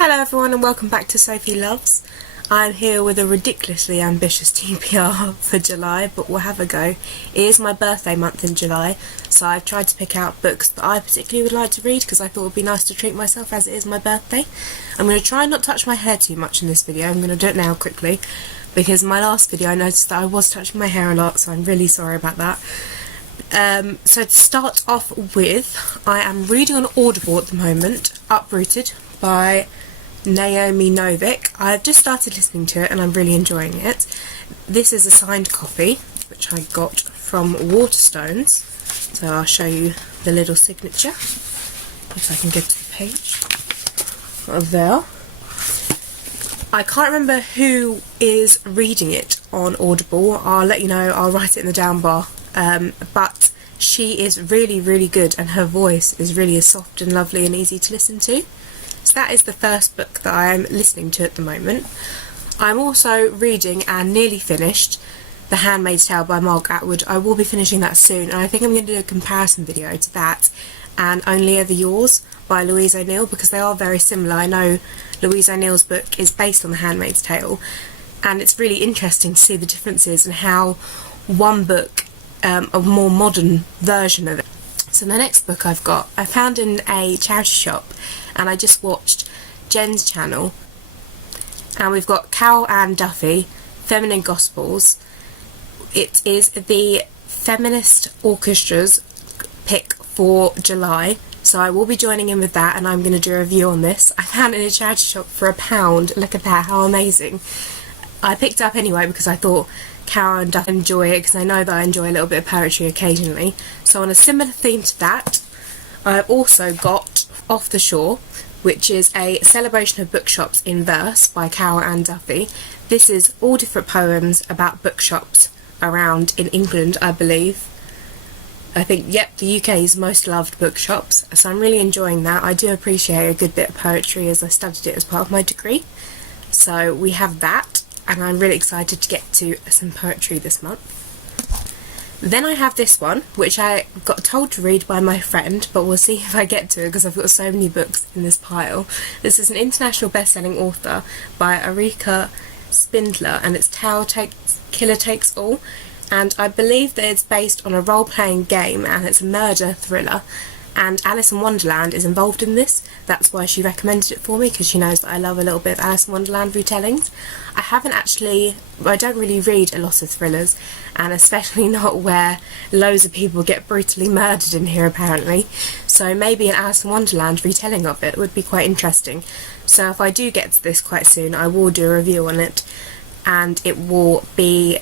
Hello everyone and welcome back to Sophie Loves. I'm here with a ridiculously ambitious TBR for July, but we'll have a go. It is my birthday month in July, so I've tried to pick out books that I particularly would like to read because I thought it would be nice to treat myself as it is my birthday. I'm going to try and not touch my hair too much in this video. I'm going to do it now quickly because my last video I noticed that I was touching my hair a lot, so I'm really sorry about that. So to start off with, I am reading on Audible at the moment, Uprooted by Naomi Novik. I've just started listening to it and I'm really enjoying it. This is a signed copy which I got from Waterstones, so I'll show you the little signature if I can get to the page. There. I can't remember who is reading it on Audible. I'll let you know, I'll write it in the down bar. But she is really good and her voice is really soft and lovely and easy to listen to. So that is the first book that I am listening to at the moment. I'm also reading and nearly finished The Handmaid's Tale by Mark Atwood. I will be finishing that soon, and I think I'm going to do a comparison video to that and Only Ever Yours by Louise O'Neill because they are very similar. I know Louise O'Neill's book is based on The Handmaid's Tale, and it's really interesting to see the differences and how one book, a more modern version of it. So the next book I found in a charity shop, and I just watched Jen's channel, and we've got Carol Ann Duffy, Feminine Gospels. It is the Feminist Orchestra's pick for July, so I will be joining in with that and I'm going to do a review on this. I found it in a charity shop for £1. Look at that, how amazing. I picked it up anyway because I thought Carol and Duff enjoy it, because I know that I enjoy a little bit of poetry occasionally. So on a similar theme to that, I've also got Off the Shore, which is a celebration of bookshops in verse by Carol Ann Duffy. This is all different poems about bookshops around in England, I believe. I think, yep, the UK's most loved bookshops, so I'm really enjoying that. I do appreciate a good bit of poetry as I studied it as part of my degree. So we have that, and I'm really excited to get to some poetry this month. Then I have this one, which I got told to read by my friend, but we'll see if I get to it because I've got so many books in this pile. This is an international best-selling author by Erika Spindler, and it's Killer Takes All, and I believe that it's based on a role-playing game and it's a murder thriller, and Alice in Wonderland is involved in this. That's why she recommended it for me, because she knows that I love a little bit of Alice in Wonderland retellings. I don't really read a lot of thrillers, and especially not where loads of people get brutally murdered in here apparently, so maybe an Alice in Wonderland retelling of it would be quite interesting. So if I do get to this quite soon, I will do a review on it, and it will be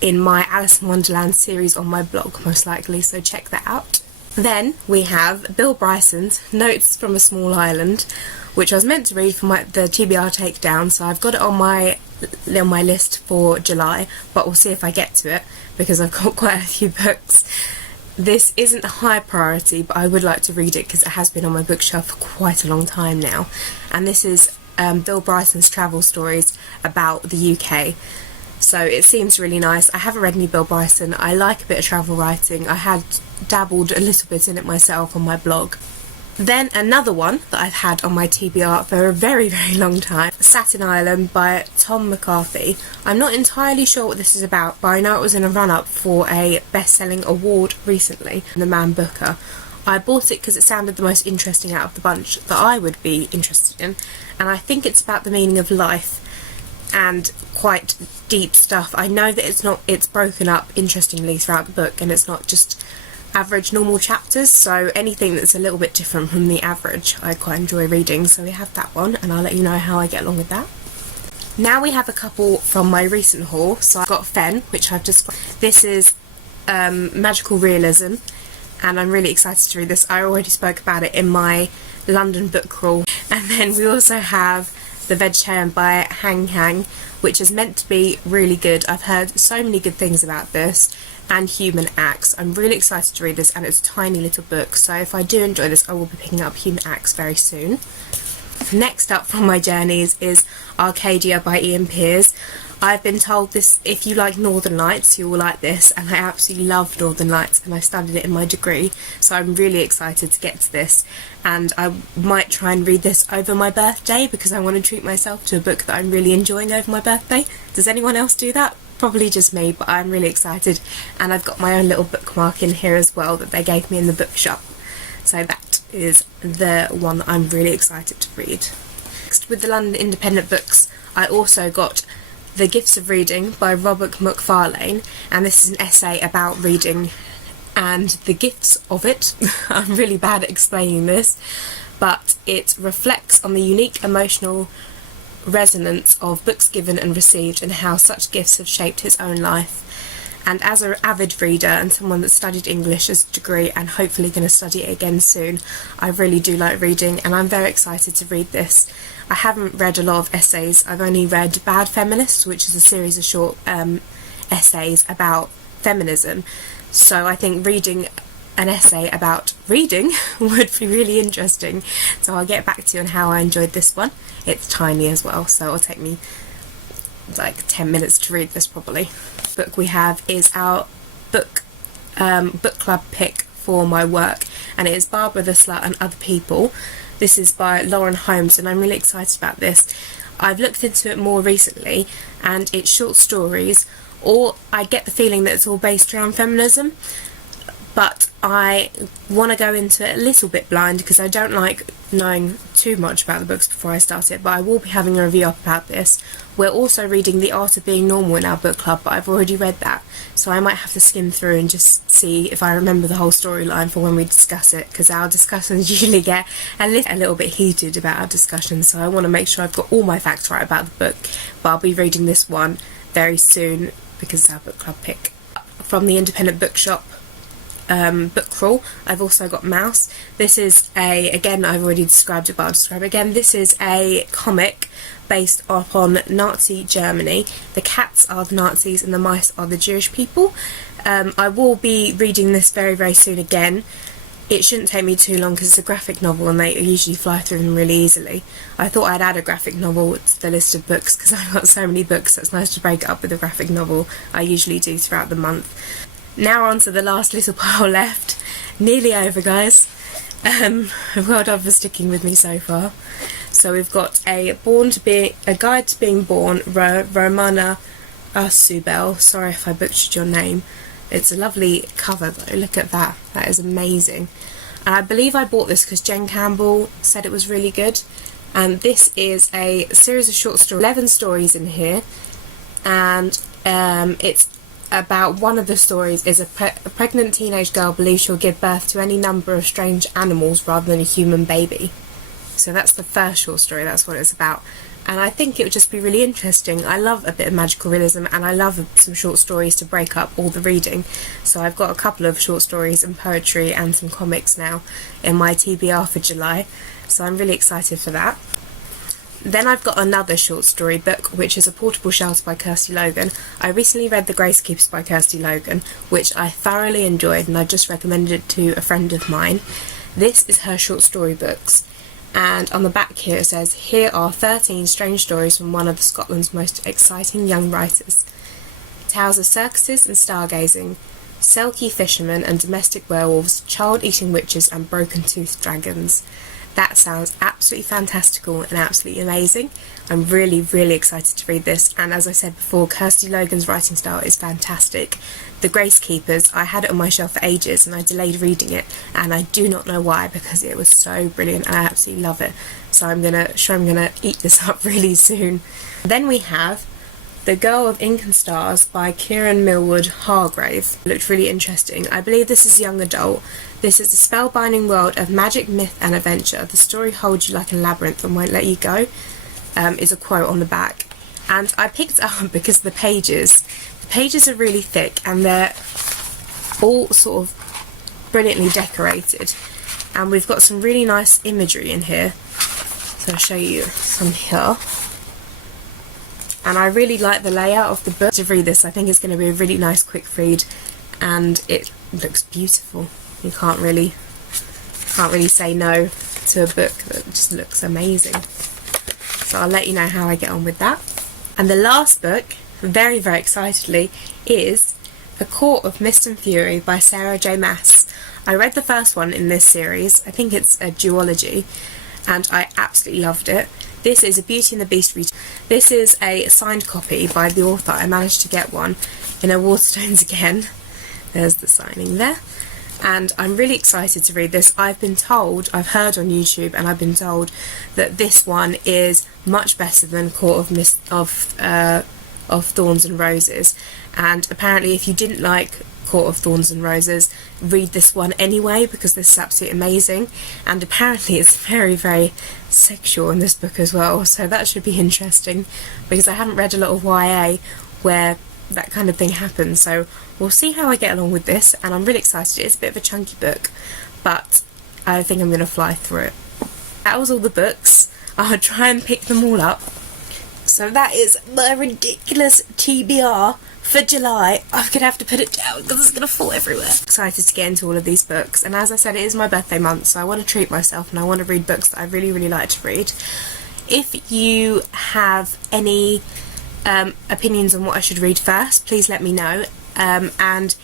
in my Alice in Wonderland series on my blog most likely, so check that out. Then we have Bill Bryson's Notes from a Small Island, which I was meant to read for the TBR takedown, so I've got it on my list for July, but we'll see if I get to it because I've got quite a few books. This isn't a high priority, but I would like to read it because it has been on my bookshelf for quite a long time now, and this is Bill Bryson's travel stories about the UK. So it seems really nice. I haven't read any Bill Bryson. I like a bit of travel writing. I had dabbled a little bit in it myself on my blog. Then another one that I've had on my TBR for a very long time, Satin Island by Tom McCarthy. I'm not entirely sure what this is about, but I know it was in a run-up for a best-selling award recently, the Man Booker. I bought it because it sounded the most interesting out of the bunch that I would be interested in, and I think it's about the meaning of life and quite deep stuff. I know that it's broken up interestingly throughout the book, and it's not just average normal chapters, so anything that's a little bit different from the average I quite enjoy reading. So we have that one, and I'll let you know how I get along with that. Now we have a couple from my recent haul. So I've got Fen, which I've just got. This is magical realism, and I'm really excited to read this. I already spoke about it in my London book crawl. And then we also have The Vegetarian by Hang Hang, which is meant to be really good. I've heard so many good things about this, and Human Acts. I'm really excited to read this, and it's a tiny little book, so if I do enjoy this I will be picking up Human Acts very soon. Next up from my journeys is Arcadia by Ian Pearce. I've been told this, if you like Northern Lights, you will like this, and I absolutely love Northern Lights, and I studied it in my degree, so I'm really excited to get to this, and I might try and read this over my birthday, because I want to treat myself to a book that I'm really enjoying over my birthday. Does anyone else do that? Probably just me, but I'm really excited, and I've got my own little bookmark in here as well that they gave me in the bookshop, so that is the one that I'm really excited to read. Next, with the London Independent Books, I also got The Gifts of Reading by Robert McFarlane, and this is an essay about reading and the gifts of it. I'm really bad at explaining this, but it reflects on the unique emotional resonance of books given and received and how such gifts have shaped his own life. And as an avid reader and someone that studied English as a degree and hopefully going to study it again soon, I really do like reading, and I'm very excited to read this. I haven't read a lot of essays. I've only read Bad Feminists, which is a series of short essays about feminism, so I think reading an essay about reading would be really interesting, so I'll get back to you on how I enjoyed this one. It's tiny as well, so it'll take me like 10 minutes to read this probably. The book we have is our book club pick for my work, and it is Barbara the Slut and Other People. This is by Lauren Holmes, and I'm really excited about this. I've looked into it more recently, and it's short stories, or I get the feeling that it's all based around feminism, but I want to go into it a little bit blind because I don't like knowing too much about the books before I start it, but I will be having a review up about this. We're also reading The Art of Being Normal in our book club, but I've already read that, so I might have to skim through and just see if I remember the whole storyline for when we discuss it, because our discussions usually get a little bit heated about our discussions, so I want to make sure I've got all my facts right about the book. But I'll be reading this one very soon because it's our book club pick. From the independent bookshop book crawl, I've also got Mouse. This is again, I've already described it, but I'll describe it again. This is a comic based upon Nazi Germany. The cats are the Nazis and the mice are the Jewish people. I will be reading this very, very soon again. It shouldn't take me too long because it's a graphic novel and they usually fly through them really easily. I thought I'd add a graphic novel to the list of books because I've got so many books, so it's nice to break it up with a graphic novel. I usually do throughout the month. Now on to the last little pile left. Nearly over, guys. Well done for sticking with me so far. So we've got a Guide to Being Born, Romana Subel. Sorry if I butchered your name. It's a lovely cover though, look at that. That is amazing. And I believe I bought this because Jen Campbell said it was really good. And this is a series of short stories, 11 stories in here. And it's about one of the stories is a pregnant teenage girl believes she'll give birth to any number of strange animals rather than a human baby. So that's the first short story, that's what it's about. And I think it would just be really interesting. I love a bit of magical realism and I love some short stories to break up all the reading. So I've got a couple of short stories and poetry and some comics now in my TBR for July. So I'm really excited for that. Then I've got another short story book, which is A Portable Shelter by Kirsty Logan. I recently read The Gracekeepers by Kirsty Logan, which I thoroughly enjoyed, and I just recommended it to a friend of mine. This is her short story books, and on the back here it says, "Here are 13 strange stories from one of Scotland's most exciting young writers. Tales of circuses and stargazing, selkie fishermen and domestic werewolves, child-eating witches and broken-toothed dragons." That sounds absolutely fantastical and absolutely amazing. I'm really, really excited to read this, and as I said before, Kirsty Logan's writing style is fantastic. The Gracekeepers, I had it on my shelf for ages and I delayed reading it, and I do not know why, because it was so brilliant and I absolutely love it. So I'm gonna eat this up really soon. Then we have The Girl of Ink and Stars by Kieran Millwood Hargrave. It looked really interesting. I believe this is young adult. This is a spellbinding world of magic, myth and adventure. The story holds you like a labyrinth and won't let you go, is a quote on the back. And I picked it up because the pages are really thick and they're all sort of brilliantly decorated. And we've got some really nice imagery in here. So I'll show you some here. And I really like the layout of the book. To read this, I think it's going to be a really nice quick read, and it looks beautiful. You can't really say no to a book that just looks amazing. So I'll let you know how I get on with that. And the last book very, very excitedly, is A Court of Mist and Fury by Sarah J Maas. I read the first one in this series, I think it's a duology, and I absolutely loved it. This is a Beauty and the Beast retelling. This is a signed copy by the author. I managed to get one in a Waterstones again. There's the signing there. And I'm really excited to read this. I've heard on YouTube, and I've been told that this one is much better than Court of Thorns and Roses. And apparently, if you didn't like Court of Thorns and Roses, read this one anyway, because this is absolutely amazing. And apparently, it's very, very sexual in this book as well. So that should be interesting, because I haven't read a lot of YA where that kind of thing happens. So we'll see how I get along with this, and I'm really excited. It's a bit of a chunky book, but I think I'm going to fly through it. That was all the books. I'll try and pick them all up. So that is my ridiculous TBR for July. I'm going to have to put it down because it's going to fall everywhere. Excited to get into all of these books, and as I said, it is my birthday month, so I want to treat myself and I want to read books that I really, really like to read. If you have any opinions on what I should read first, please let me know, and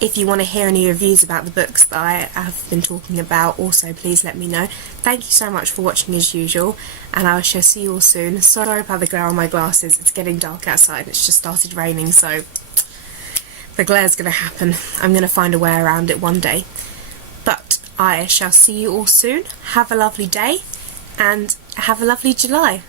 if you want to hear any reviews about the books that I have been talking about, also please let me know. Thank you so much for watching as usual, and I shall see you all soon. Sorry about the glare on my glasses, it's getting dark outside, it's just started raining, so the glare's going to happen. I'm going to find a way around it one day. But I shall see you all soon. Have a lovely day, and have a lovely July.